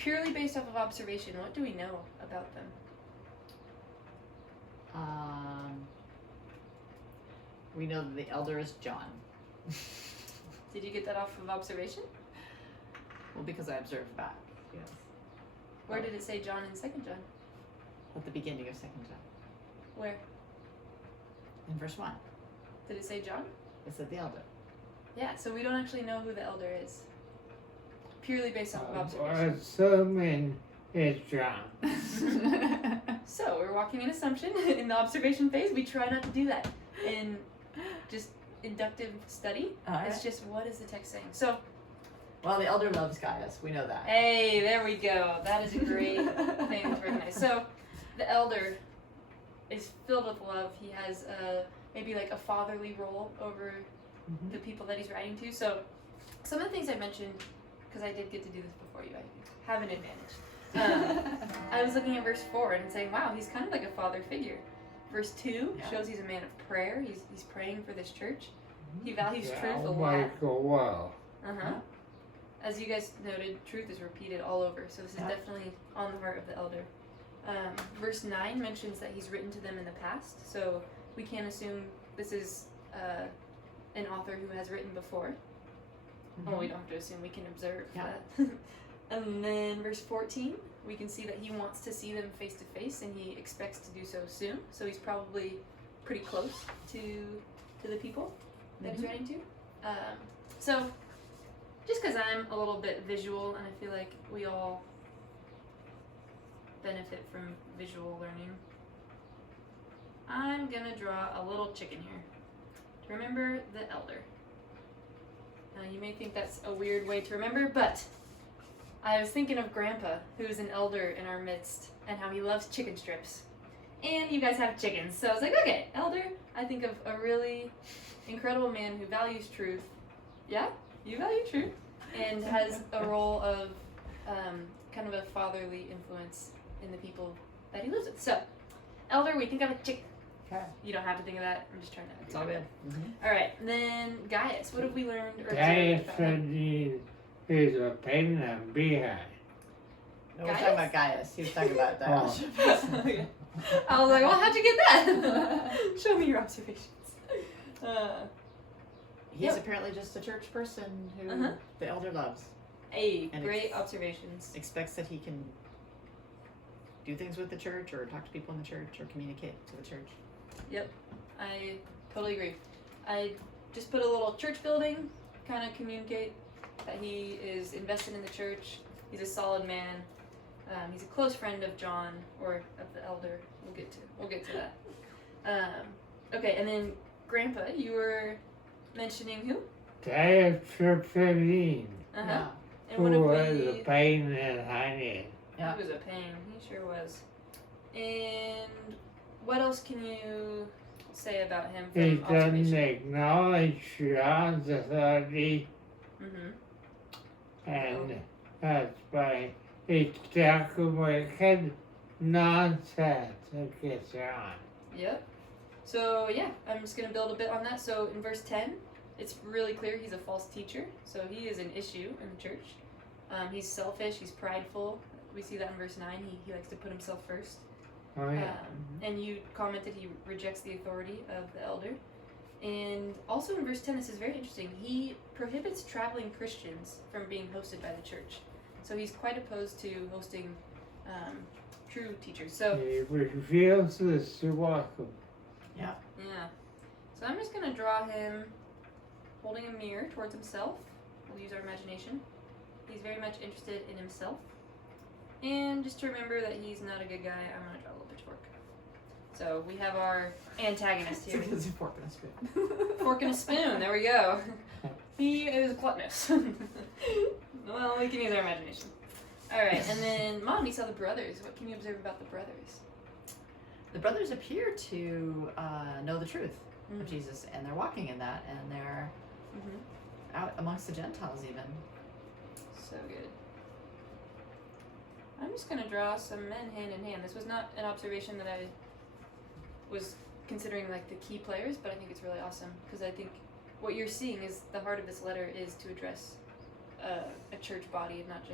purely based off of observation, what do we know about them? We know that the elder is John. Did you get that off of observation? Well, because I observed back. Yes. Where did it say John in 2nd John? At the beginning of 2nd John. Where? In verse 1. Did it say John? It said the elder. Yeah, so we don't actually know who the elder is. Purely based off of observation. Assuming it's John. So we're walking in assumption. In the observation phase, we try not to do that. In just inductive study, it's just what is the text saying? So, Well, the elder loves Gaius. We know that. hey, there we go. That is a great thing to recognize. So, the elder is filled with love. He has maybe like a fatherly role over the people that he's writing to. So, some of the things I mentioned, because I did get to do this before you, I have an advantage. I was looking at verse 4 and saying, wow, he's kind of like a father figure. Verse 2 shows he's a man of prayer. He's praying for this church. He values truth a lot. Might go well. As you guys noted, truth is repeated all over, so this is definitely on the heart of the elder. Verse 9 mentions that he's written to them in the past, so we can assume this is an author who has written before. Well, we don't have to assume, we can observe that. And then verse 14, we can see that he wants to see them face to face, and he expects to do so soon, so he's probably pretty close to the people that he's writing to. So, just because I'm a little bit visual, and I feel like we all benefit from visual learning, I'm gonna draw a little chicken here to remember the elder. Now, you may think that's a weird way to remember, but I was thinking of Grandpa, who's an elder in our midst, and how he loves chicken strips. And you guys have chickens, so I was like, okay, elder, I think of a really incredible man who values truth. Yeah, you value truth. And has a role of kind of a fatherly influence in the people that he lives with. So, elder, we think of a chicken. Okay. You don't have to think of that. I'm just trying to. It's all good. All right. Then Gaius, what have we learned or Gaius observed about him? is a pain and behind. No, we're talking about Gaius. He was talking about Diotrephes. Okay. I was like, well, how'd you get that? Show me your observations. He's apparently just a church person who the elder loves. Hey, And great observations. Expects that he can do things with the church or talk to people in the church or communicate to the church. Yep, I totally agree. I just put a little church building, kind of communicate that he is invested in the church. He's a solid man. He's a close friend of John, or of the elder. We'll get to that. Okay, and then Grandpa, you were mentioning who? Diotrephes, Yeah. And what who have was a we? pain and honey. Yeah. He was a pain. He sure was. And what else can you say about him He from doesn't observation? acknowledge John's authority, Mm-hmm. and that's why he's talking wicked nonsense against John. Yep. So yeah, I'm just gonna build a bit on that. So in verse 10, it's really clear he's a false teacher. So he is an issue in the church. He's selfish. He's prideful. We see that in verse 9. He likes to put himself first. Oh yeah. And you commented he rejects the authority of the elder. And also in verse 10, this is very interesting. He prohibits traveling Christians from being hosted by the church. So he's quite opposed to hosting true teachers. So He refuses to welcome. Yeah. yeah. So I'm just gonna draw him holding a mirror towards himself. We'll use our imagination. He's very much interested in himself. And just to remember that he's not a good guy, I'm gonna draw a little pitchfork. So we have our antagonist here. It's a fork and a spoon. Fork and a spoon, there we go. He is gluttonous. Well, we can use our imagination. Alright, and then Mom, you saw the brothers. What can you observe about the brothers? The brothers appear to know the truth of Jesus, and they're walking in that, and they're out amongst the Gentiles even. So good. I'm just gonna draw some men hand in hand. This was not an observation that I was considering like the key players, but I think it's really awesome because I think what you're seeing is the heart of this letter is to address a church body, not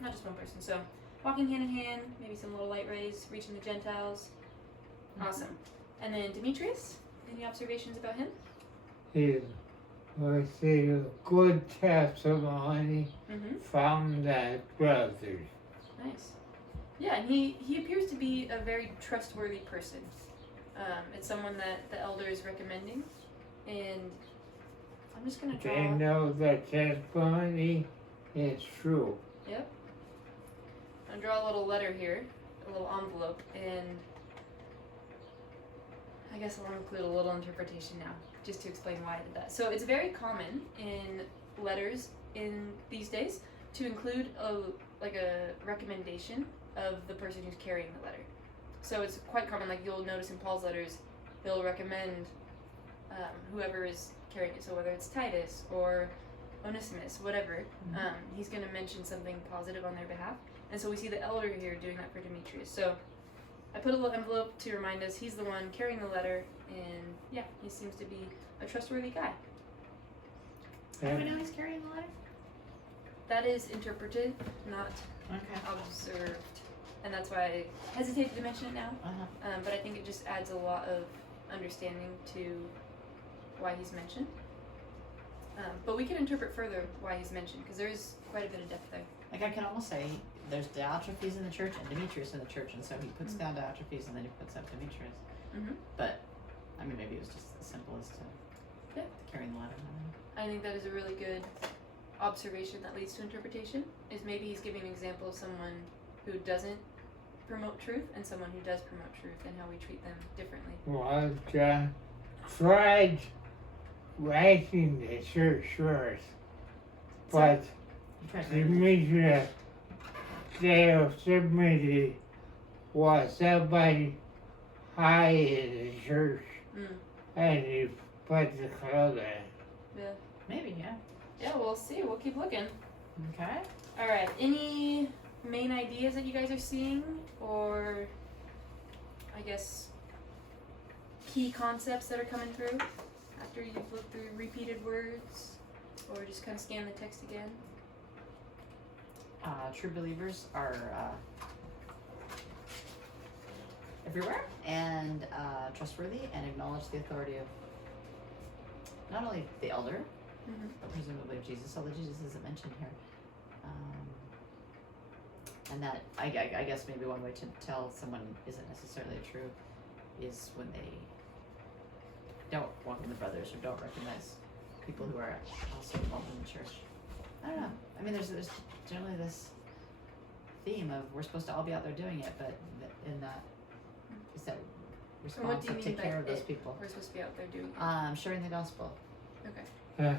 not just one person. So walking hand in hand, maybe some little light rays, reaching the Gentiles. Awesome. And then Demetrius, any observations about him? He was a good testimony Mm-hmm. from the brothers. Nice. Yeah, and he appears to be a very trustworthy person. It's someone that the elder is recommending, and I'm just gonna draw. They know the testimony is true. Yep. I'm gonna draw a little letter here, a little envelope, and I guess I'll include a little interpretation now, just to explain why I did that. So it's very common in letters in these days to include a recommendation of the person who's carrying the letter. So it's quite common, like you'll notice in Paul's letters, he'll recommend whoever is carrying it. So whether it's Titus or Onesimus, whatever, he's going to mention something positive on their behalf. And so we see the elder here doing that for Demetrius. So I put a little envelope to remind us he's the one carrying the letter, and yeah, he seems to be a trustworthy guy. How do we know he's carrying the letter? That is interpreted, not Okay. observed. And that's why I hesitated to mention it now. But I think it just adds a lot of understanding to why he's mentioned. But we can interpret further why he's mentioned, because there is quite a bit of depth there. Like I can almost say there's Diotrephes in the church and Demetrius in the church, and so he puts down Diotrephes and then he puts up Demetrius. Mm-hmm. But I mean, maybe it was just as simple as to carrying the letter. I think that is a really good observation that leads to interpretation, is maybe he's giving an example of someone who doesn't promote truth and someone who does promote truth, and how we treat them differently. Well, John tried writing the church first, but Demetrius submitted was somebody high in the church, and he put the color. Yeah. Maybe, yeah. Yeah, we'll see. We'll keep looking. Okay. All right. Any main ideas that you guys are seeing, or I guess key concepts that are coming through after you've looked through repeated words, or just kind of scan the text again? True believers are everywhere and trustworthy and acknowledge the authority of not only the elder, but presumably of Jesus, although Jesus isn't mentioned here. And that, I guess maybe one way to tell someone isn't necessarily true is when they don't walk in the brothers or don't recognize people who are also involved in the church. I don't know. I mean, there's generally this theme of we're supposed to all be out there doing it, but in that is that And what response do you of mean take care by of those it? people. We're supposed to be out there doing it. Sharing the gospel. Okay.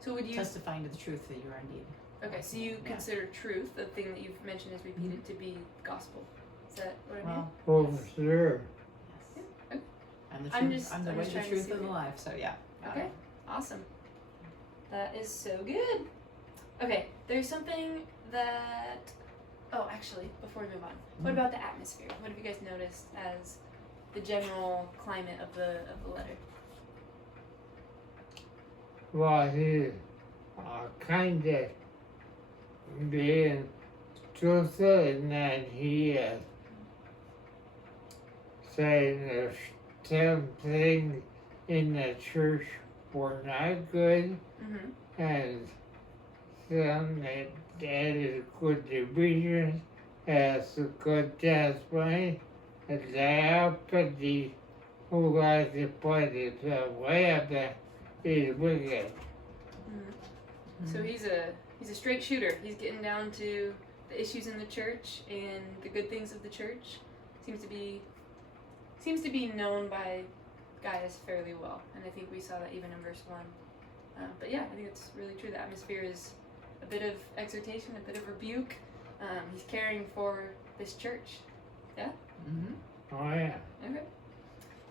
So would you? Testifying to the truth that you are indeed. Okay, so you Yeah. consider truth, the thing that you've mentioned is repeated, to be gospel. Is that what I mean? Well, Oh, sure. yes. Okay. I'm the I'm truth. just- I'm the I'm way, just the trying to truth, see and the it. life. So yeah. Okay. Awesome. That is so good. Okay, there's something that. Oh, actually, before we move on, what about the atmosphere? What have you guys noticed as the general climate of the letter? Well, he kind of being truthful in that he saying there's some things in the church were not good, Mm-hmm. and some that is good division has a good testimony, and the opposite who likes to put it way up there is wicked. Mm-hmm. So he's a straight shooter. He's getting down to the issues in the church and the good things of the church. Seems to be known by guys fairly well, and I think we saw that even in verse 1. But yeah, I think it's really true. The atmosphere is a bit of exhortation, a bit of rebuke. He's caring for this church. Yeah? Mm-hmm. Oh yeah. Okay.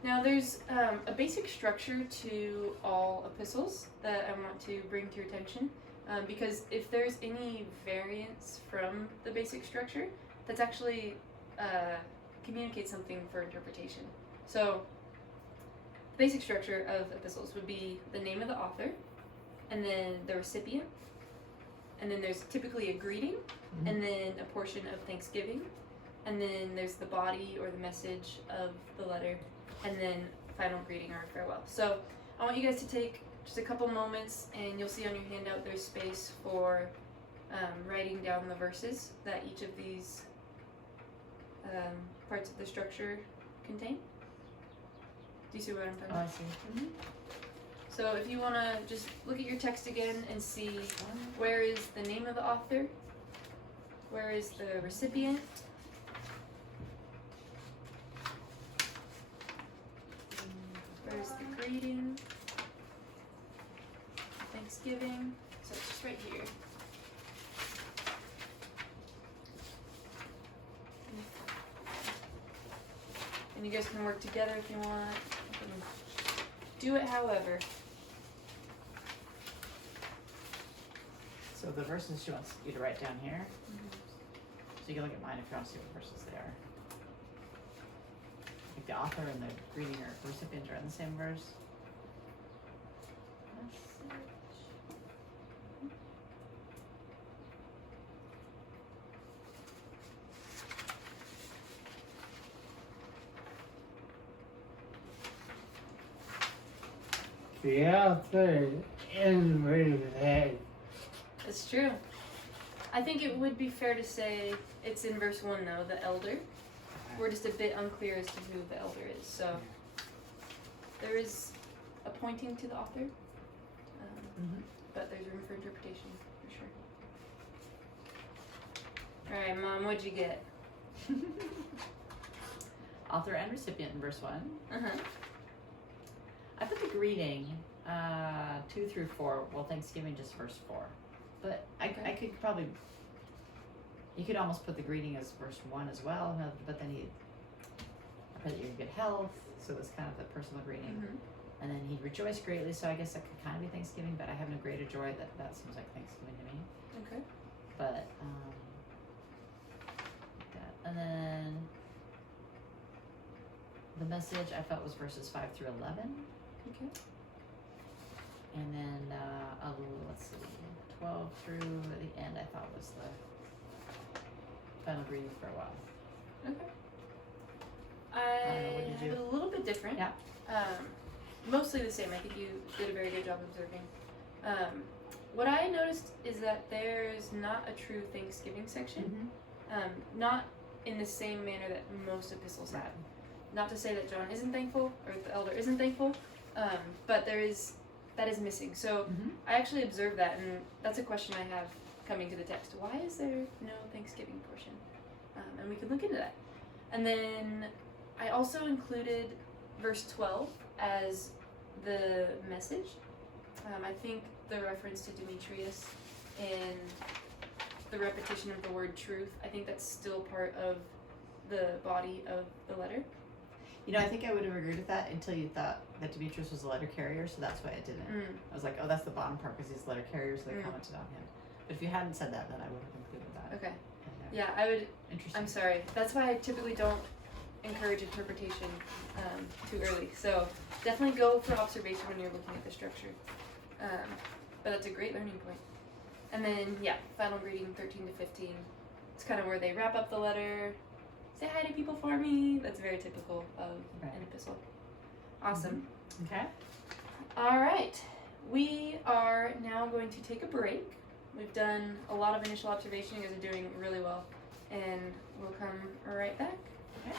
Now there's a basic structure to all epistles that I want to bring to your attention, because if there's any variance from the basic structure, that's actually communicates something for interpretation. So the basic structure of epistles would be the name of the author, and then the recipient, and then there's typically a greeting, Mhm. and then a portion of thanksgiving, and then there's the body or the message of the letter, and then final greeting or farewell. So I want you guys to take just a couple moments, and you'll see on your handout there's space for writing down the verses that each of these parts of the structure contain. Do you see what I'm talking Oh, I about? see. So if you want to just look at your text again and see where is the name of the author, where is the recipient, where's the greeting, Thanksgiving, so it's just right here. And you guys can work together if you want. You can do it however. So the verses she wants you to write down here. So you can look at mine if you want to see what verses they are. Like the author and the greeting or recipient are in the same verse. The author in verse 8. That's true. I think it would be fair to say it's in verse 1 though, the elder. We're just a bit unclear as to who the elder is, so there is a pointing to the author, but there's room for interpretation, for sure. Alright, Mom, what'd you get? Author and recipient in verse 1. Uh-huh. I put the greeting 2 through 4. Well, Thanksgiving just verse 4. But I could probably, you could almost put the greeting as verse 1 as well. But then I put you're in good health, so it's kind of the personal greeting. Mm-hmm. And then he rejoiced greatly, so I guess that could kind of be Thanksgiving. But I have no greater joy. That seems like Thanksgiving to me. Okay. But that. And then the message I felt was verses 5 through 11. Okay. And then, let's see, 12 through the end I thought was the final greeting for a while. Okay. don't know, what did I you have it a little bit different. Yeah. Mostly the same. I think you did a very good job observing. What I noticed is that there's not a true Thanksgiving section. Not in the same manner that most epistles have. Not to say that John isn't thankful or the elder isn't thankful, but that is missing. So I actually observed that, and that's a question I have coming to the text. Why is there no Thanksgiving portion? And we can look into that. And then I also included verse 12 as the message. I think the reference to Demetrius and the repetition of the word truth, I think that's still part of the body of the letter. You know, I think I would have agreed with that until you thought that Demetrius was a letter carrier, so that's why I didn't. I was like, oh, that's the bottom part because he's a letter carrier, so they commented on him. But if you hadn't said that, then I would have included that. Okay. in there. Yeah, I would. Interesting. I'm sorry. That's why I typically don't encourage interpretation too early. So definitely go for observation when you're looking at the structure. But that's a great learning point. And then, yeah, final greeting 13 to 15. It's kind of where they wrap up the letter. Say hi to people for me. That's very typical of an epistle. Awesome. Okay. All right. We are now going to take a break. We've done a lot of initial observation. You guys are doing really well. And we'll come right back. Okay.